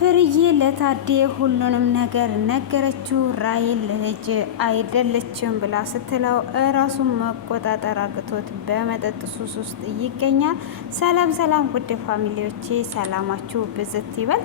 ፍርዬ ለታዴ ሁሉንም ነገር ነገረችው። ራሔል ልጅ አይደለችም ብላ ስትለው እራሱን መቆጣጠር አቅቶት በመጠጥ ሱስ ውስጥ ይገኛል። ሰላም ሰላም፣ ውድ ፋሚሊዎቼ ሰላማችሁ ብዝት ይበል።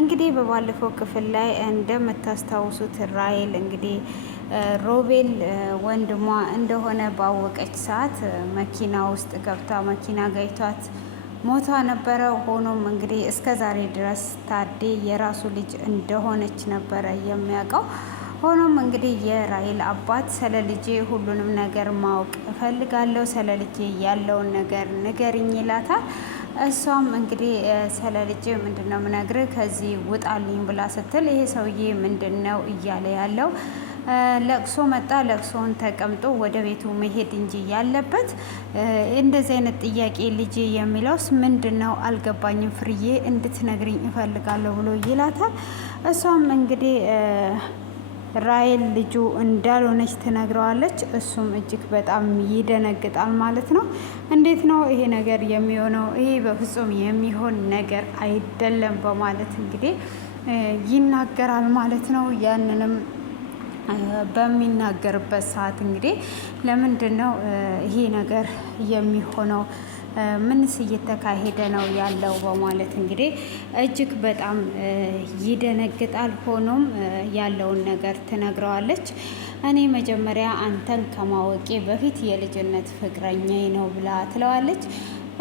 እንግዲህ በባለፈው ክፍል ላይ እንደምታስታውሱት ራሔል እንግዲህ ሮቤል ወንድሟ እንደሆነ ባወቀች ሰዓት መኪና ውስጥ ገብታ መኪና ገይቷት ሞታ ነበረ። ሆኖም እንግዲህ እስከ ዛሬ ድረስ ታዴ የራሱ ልጅ እንደሆነች ነበረ የሚያውቀው። ሆኖም እንግዲህ የራሔል አባት ስለ ልጄ ሁሉንም ነገር ማወቅ እፈልጋለሁ፣ ስለ ልጄ ያለውን ነገር ንገሪኝ ይላታል። እሷም እንግዲህ ስለ ልጄ ምንድን ነው የምነግርህ ከዚህ ውጣልኝ ብላ ስትል ይሄ ሰውዬ ምንድን ነው እያለ ያለው ለቅሶ መጣ፣ ለቅሶውን ተቀምጦ ወደ ቤቱ መሄድ እንጂ ያለበት እንደዚህ አይነት ጥያቄ ልጄ የሚለውስ ምንድን ነው አልገባኝም፣ ፍርዬ እንድትነግሪኝ እፈልጋለሁ ብሎ ይላታል። እሷም እንግዲህ ራሔል ልጁ እንዳልሆነች ትነግረዋለች። እሱም እጅግ በጣም ይደነግጣል ማለት ነው። እንዴት ነው ይሄ ነገር የሚሆነው? ይሄ በፍጹም የሚሆን ነገር አይደለም በማለት እንግዲህ ይናገራል ማለት ነው። ያንንም በሚናገርበት ሰዓት እንግዲህ ለምንድን ነው ይሄ ነገር የሚሆነው? ምንስ እየተካሄደ ነው ያለው? በማለት እንግዲህ እጅግ በጣም ይደነግጣል። ሆኖም ያለውን ነገር ትነግረዋለች። እኔ መጀመሪያ አንተን ከማወቄ በፊት የልጅነት ፍቅረኛዬ ነው ብላ ትለዋለች።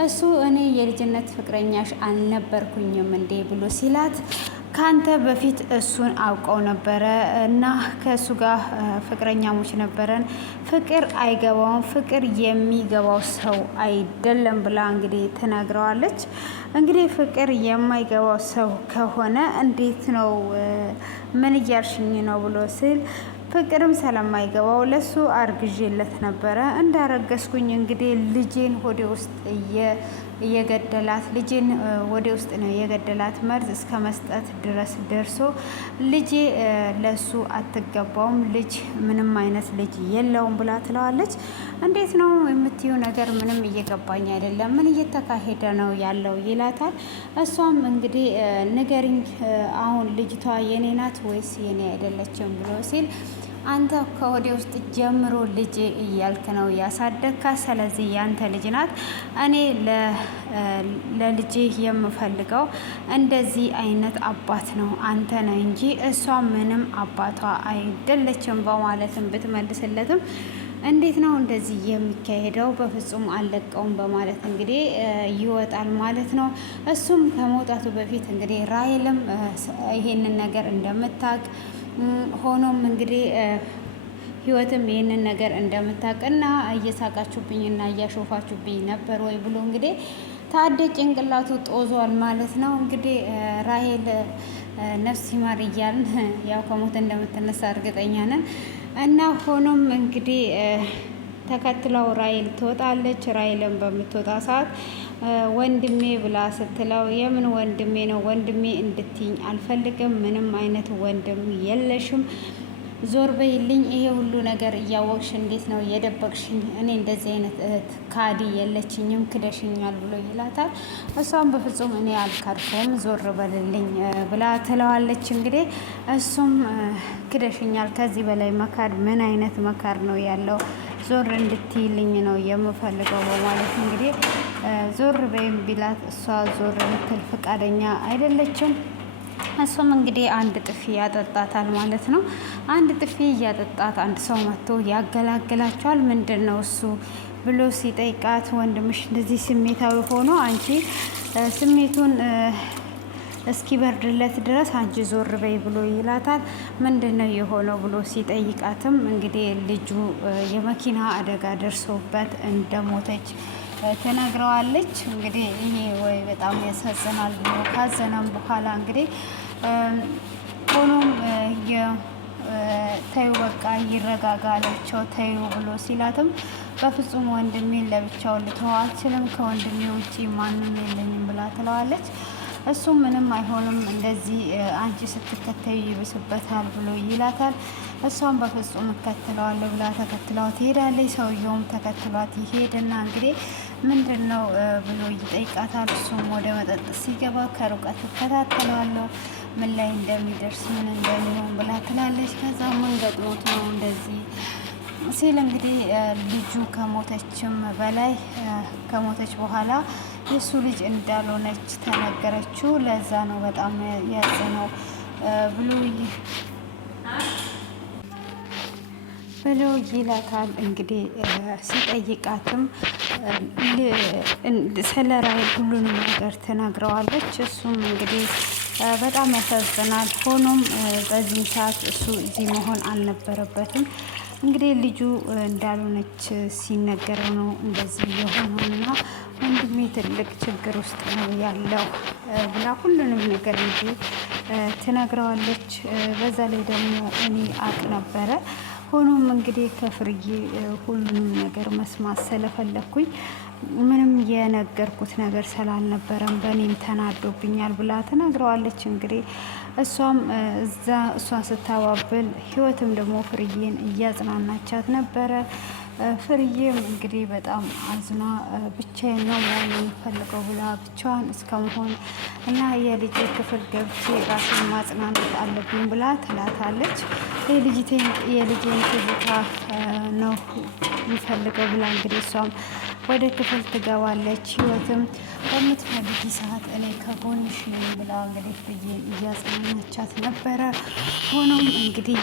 እሱ እኔ የልጅነት ፍቅረኛሽ አልነበርኩኝም እንዴ ብሎ ሲላት ከአንተ በፊት እሱን አውቀው ነበረ እና ከእሱ ጋር ፍቅረኛሞች ነበረን። ፍቅር አይገባውም፣ ፍቅር የሚገባው ሰው አይደለም ብላ እንግዲህ ትነግረዋለች። እንግዲህ ፍቅር የማይገባው ሰው ከሆነ እንዴት ነው ምን እያልሽኝ ነው ብሎ ሲል ፍቅርም ስለማይገባው ለሱ አርግዤለት ነበረ። እንዳረገዝኩኝ እንግዲህ ልጄን ሆዴ ውስጥ እየገደላት ልጄን ወደ ውስጥ ነው የገደላት፣ መርዝ እስከ መስጠት ድረስ ደርሶ ልጄ ለሱ አትገባውም፣ ልጅ ምንም አይነት ልጅ የለውም ብላ ትለዋለች። እንዴት ነው የምትዩ ነገር ምንም እየገባኝ አይደለም፣ ምን እየተካሄደ ነው ያለው ይላታል። እሷም እንግዲህ ንገሪኝ፣ አሁን ልጅቷ የኔ ናት ወይስ የኔ አይደለችም ብሎ ሲል አንተ ከወዴ ውስጥ ጀምሮ ልጅ እያልክ ነው ያሳደግካ፣ ስለዚህ ያንተ ልጅ ናት። እኔ ለልጄ የምፈልገው እንደዚህ አይነት አባት ነው አንተ ነህ እንጂ እሷ ምንም አባቷ አይደለችም በማለትም ብትመልስለትም እንዴት ነው እንደዚህ የሚካሄደው? በፍጹም አልለቀውም በማለት እንግዲህ ይወጣል ማለት ነው። እሱም ከመውጣቱ በፊት እንግዲህ ራሔልም ይሄንን ነገር እንደምታውቅ ሆኖም እንግዲህ ህይወትም ይህንን ነገር እንደምታውቅና እየሳቃችሁብኝና እያሾፋችሁብኝ ነበር ወይ ብሎ እንግዲህ ታዴ ጭንቅላቱ ጦዟል ማለት ነው። እንግዲህ ራሔል ነፍስ ይማር እያልን ያው ከሞት እንደምትነሳ እርግጠኛ ነን እና ሆኖም እንግዲህ ተከትለው ራሔል ትወጣለች። ራሔልን በምትወጣ ሰዓት ወንድሜ ብላ ስትለው የምን ወንድሜ ነው? ወንድሜ እንድትይኝ አልፈልግም፣ ምንም አይነት ወንድም የለሽም፣ ዞር በይልኝ። ይሄ ሁሉ ነገር እያወቅሽ እንዴት ነው የደበቅሽኝ? እኔ እንደዚህ አይነት እህት ካዲ የለችኝም፣ ክደሽኛል ብሎ ይላታል። እሷም በፍጹም እኔ አልካድኩም፣ ዞር በልልኝ ብላ ትለዋለች። እንግዲህ እሱም ክደሽኛል፣ ከዚህ በላይ መካድ ምን አይነት መካድ ነው ያለው? ዞር እንድትይልኝ ነው የምፈልገው በማለት እንግዲህ ዞር በይም ቢላት እሷ ዞር ልትል ፈቃደኛ አይደለችም። እሱም እንግዲህ አንድ ጥፊ ያጠጣታል ማለት ነው። አንድ ጥፊ እያጠጣት አንድ ሰው መጥቶ ያገላግላቸዋል። ምንድን ነው እሱ ብሎ ሲጠይቃት ወንድምሽ እንደዚህ ስሜታዊ ሆኖ አንቺ ስሜቱን እስኪበርድለት ድረስ አንቺ ዞር በይ ብሎ ይላታል። ምንድን ነው የሆነው ብሎ ሲጠይቃትም እንግዲህ ልጁ የመኪና አደጋ ደርሶበት እንደሞተች ትነግረዋለች። እንግዲህ ይሄ ወይ በጣም ያሳዝናል ብሎ ካዘነም በኋላ እንግዲህ ሆኖም ተዩ በቃ ይረጋጋላቸው ተዩ ብሎ ሲላትም በፍጹም ወንድሜን ለብቻው ልተው አልችልም፣ ከወንድሜ ውጪ ማንም የለኝም ብላ ትለዋለች። እሱ ምንም አይሆንም፣ እንደዚህ አንቺ ስትከተዩ ይብስበታል ብሎ ይላታል። እሷም በፍጹም እከተለዋለሁ ብላ ተከትለው ትሄዳለች። ሰውየውም ተከትሏት ይሄድና እንግዲህ ምንድን ነው ብሎ ይጠይቃታል። እሱም ወደ መጠጥ ሲገባ ከሩቀት እከታተለዋለሁ፣ ምን ላይ እንደሚደርስ ምን እንደሚሆን ብላ ትላለች። ከዛ ምን ገጥሞት ነው እንደዚህ ሲል እንግዲህ ልጁ ከሞተችም በላይ ከሞተች በኋላ የእሱ ልጅ እንዳልሆነች ተነገረችው። ለዛ ነው በጣም ያዘነው ብሎ ይላታል። እንግዲህ ሲጠይቃትም ስለ ራሔል ሁሉንም ነገር ትነግረዋለች። እሱም እንግዲህ በጣም ያሳዝናል። ሆኖም በዚህ ሰዓት እሱ እዚህ መሆን አልነበረበትም። እንግዲህ ልጁ እንዳልሆነች ሲነገረው ነው እንደዚህ የሆነውና ወንድሜ ትልቅ ችግር ውስጥ ነው ያለው ብላ ሁሉንም ነገር እንግዲህ ትነግረዋለች። በዛ ላይ ደግሞ እኔ አቅ ነበረ። ሆኖም እንግዲህ ከፍርዬ ሁሉንም ነገር መስማት ስለፈለኩኝ ምንም የነገርኩት ነገር ስላልነበረም በእኔም ተናዶብኛል ብላ ትነግረዋለች። እንግዲህ እሷም እሷን ስታባብል ህይወትም ደግሞ ፍርዬን እያጽናናቻት ነበረ። ፍርዬም እንግዲህ በጣም አዝና ብቻዬን ነው መሆን የሚፈልገው ብላ ብቻዋን እስከመሆን እና የልጄ ክፍል ገብቼ ራሴን ማጽናናት አለብኝ ብላ ትላታለች። የልጄን ትዝታ ነው የሚፈልገው ብላ እንግዲህ እሷም ወደ ክፍል ትገባለች። ህይወትም በምትፈልጊ ሰዓት እኔ ከጎንሽ ነኝ ብላ እንግዲህ ፍርዬን እያጽናናቻት ነበረ። ሆኖም እንግዲህ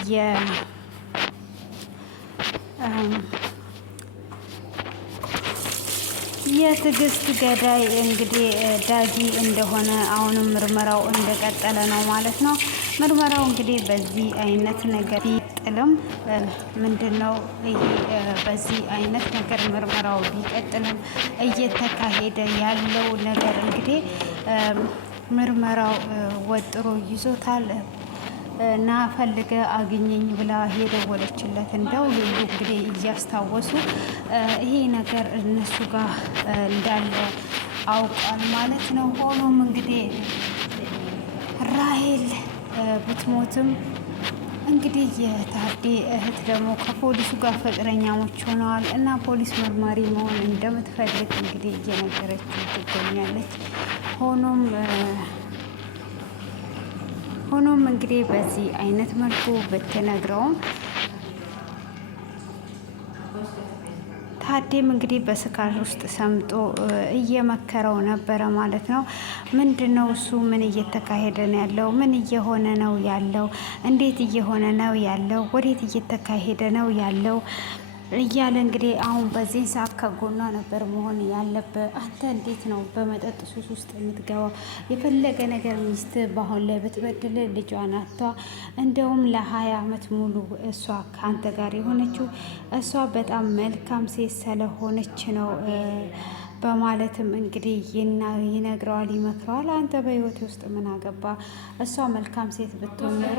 የትዕግስት ገዳይ እንግዲህ ዳጊ እንደሆነ አሁንም ምርመራው እንደቀጠለ ነው ማለት ነው። ምርመራው እንግዲህ በዚህ አይነት ነገር ቢጥልም ምንድነው ይሄ በዚህ አይነት ነገር ምርመራው ቢቀጥልም እየተካሄደ ያለው ነገር እንግዲህ ምርመራው ወጥሮ ይዞታል። እና ፈልገ አግኘኝ ብላ የደወለችለት እንደው ሉሉ እንግዲህ እያስታወሱ ይሄ ነገር እነሱ ጋር እንዳለ አውቋል ማለት ነው። ሆኖም እንግዲህ ራሔል ብትሞትም እንግዲህ የታዴ እህት ደግሞ ከፖሊሱ ጋር ፍቅረኛሞች ሆነዋል እና ፖሊስ መርማሪ መሆን እንደምትፈልግ እንግዲህ እየነገረችው ትገኛለች። ሆኖም እንግዲህ በዚህ አይነት መልኩ ብትነግረውም ታዴም እንግዲህ በስካር ውስጥ ሰምጦ እየመከረው ነበረ ማለት ነው። ምንድነው እሱ ምን እየተካሄደ ነው ያለው? ምን እየሆነ ነው ያለው? እንዴት እየሆነ ነው ያለው? ወዴት እየተካሄደ ነው ያለው? እያለ እንግዲህ አሁን በዚህ ሰዓት ከጎኗ ነበር መሆን ያለበት። አንተ እንዴት ነው በመጠጥ ሱስ ውስጥ የምትገባው? የፈለገ ነገር ሚስት በአሁን ላይ ብትበድል ልጇን አቷ እንደውም ለ20 ዓመት ሙሉ እሷ ከአንተ ጋር የሆነችው እሷ በጣም መልካም ሴት ስለሆነች ነው በማለትም እንግዲህ ይነግረዋል፣ ይመክረዋል። አንተ በህይወት ውስጥ ምን አገባ? እሷ መልካም ሴት ብትሆን ኖሮ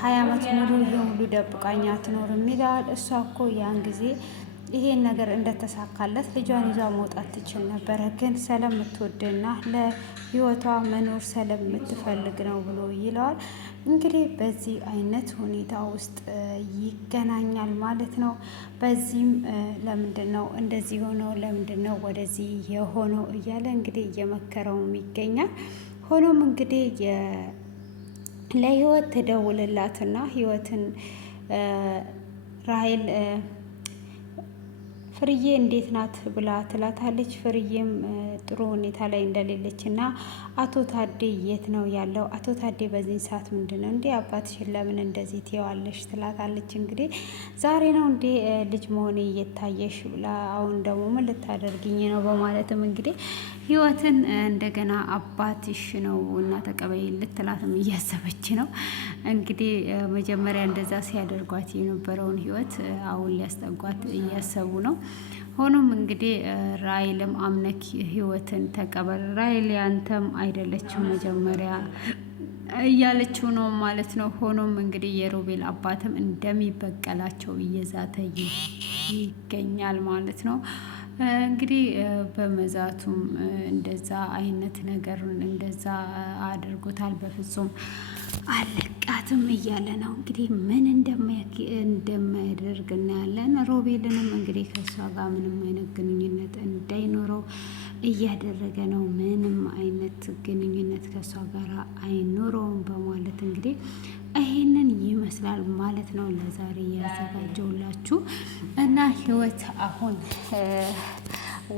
20 ዓመት ሙሉ ይሄ ሁሉ ደብቃኝ አትኖርም ይላል። እሷ እኮ ያን ጊዜ ይሄን ነገር እንደተሳካለት ልጇን ይዛ መውጣት ትችል ነበረ፣ ግን ስለምትወድና ለህይወቷ መኖር ስለምትፈልግ ነው ብሎ ይለዋል። እንግዲህ በዚህ አይነት ሁኔታ ውስጥ ይገናኛል ማለት ነው። በዚህም ለምንድን ነው እንደዚህ ሆነው ለምንድን ነው ወደዚህ የሆነው እያለ እንግዲህ እየመከረውም ይገኛል። ሆኖም እንግዲህ ለህይወት ትደውልላትና ህይወትን ራሔል ፍርዬ እንዴት ናት ብላ ትላታለች። ፍርዬም ጥሩ ሁኔታ ላይ እንደሌለች እና አቶ ታዴ የት ነው ያለው? አቶ ታዴ በዚህ ሰዓት ምንድን ነው እንዴ አባትሽን ለምን እንደዚህ ትይዋለሽ? ትላታለች። እንግዲህ ዛሬ ነው እንዴ ልጅ መሆኔ እየታየሽ ብላ አሁን ደግሞ ምን ልታደርግኝ ነው በማለትም እንግዲህ ህይወትን እንደገና አባትሽ ነው እና ተቀበይ ልትላትም እያሰበች ነው። እንግዲህ መጀመሪያ እንደዛ ሲያደርጓት የነበረውን ህይወት አሁን ሊያስጠጓት እያሰቡ ነው። ሆኖም እንግዲህ ራሔልም አምነክ ህይወትን ተቀበል፣ ራሔል ያንተም አይደለችም መጀመሪያ እያለችው ነው ማለት ነው። ሆኖም እንግዲህ የሮቤል አባትም እንደሚበቀላቸው እየዛተ ይገኛል ማለት ነው። እንግዲህ በመዛቱም እንደዛ አይነት ነገሩን እንደዛ አድርጎታል። በፍጹም አለቃትም እያለ ነው እንግዲህ ምን እንደማያደርግ እናያለን። ሮቤልንም እንግዲህ ከእሷ ጋር ምንም አይነት ግንኙነት እንዳይኖረው እያደረገ ነው። ምንም አይነት ግንኙነት ከእሷ ጋር አይኖረውም በማለት እንግዲህ ይሄንን ይመስላል ማለት ነው ለዛሬ ያዘጋጀውላችሁ እና ህይወት አሁን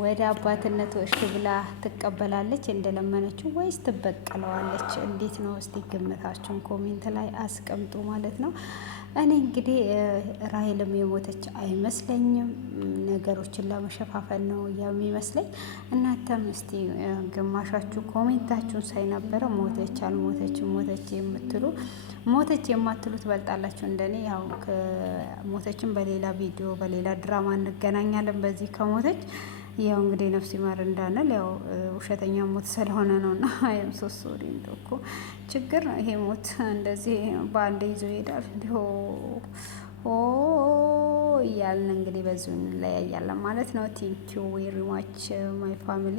ወደ አባትነት ወሽ ብላ ትቀበላለች እንደለመነችው ወይስ ትበቀለዋለች? እንዴት ነው? እስቲ ግምታችሁን ኮሜንት ላይ አስቀምጡ ማለት ነው። እኔ እንግዲህ ራሄልም የሞተች አይመስለኝም። ነገሮችን ለመሸፋፈን ነው የሚመስለኝ። እናንተም እስቲ ግማሻችሁ ኮሜንታችሁን ሳይ ነበረ ሞተች አልሞተችም፣ ሞተች የምትሉ ሞተች የማትሉት በልጣላችሁ እንደኔ። ያው ሞተችን በሌላ ቪዲዮ በሌላ ድራማ እንገናኛለን። በዚህ ከሞተች ያው እንግዲህ ነፍስ ይማር እንዳንል ያው ውሸተኛ ሞት ስለሆነ ነው። እና አይም ሶሶሪ እኮ ችግር ነው ይሄ ሞት እንደዚህ በአንድ ይዞ ይሄዳል። እንዲሁ እያልን እንግዲህ በዚሁ እንለያያለን ማለት ነው። ቴንኪዩ ዌሪ ማች ማይ ፋሚሊ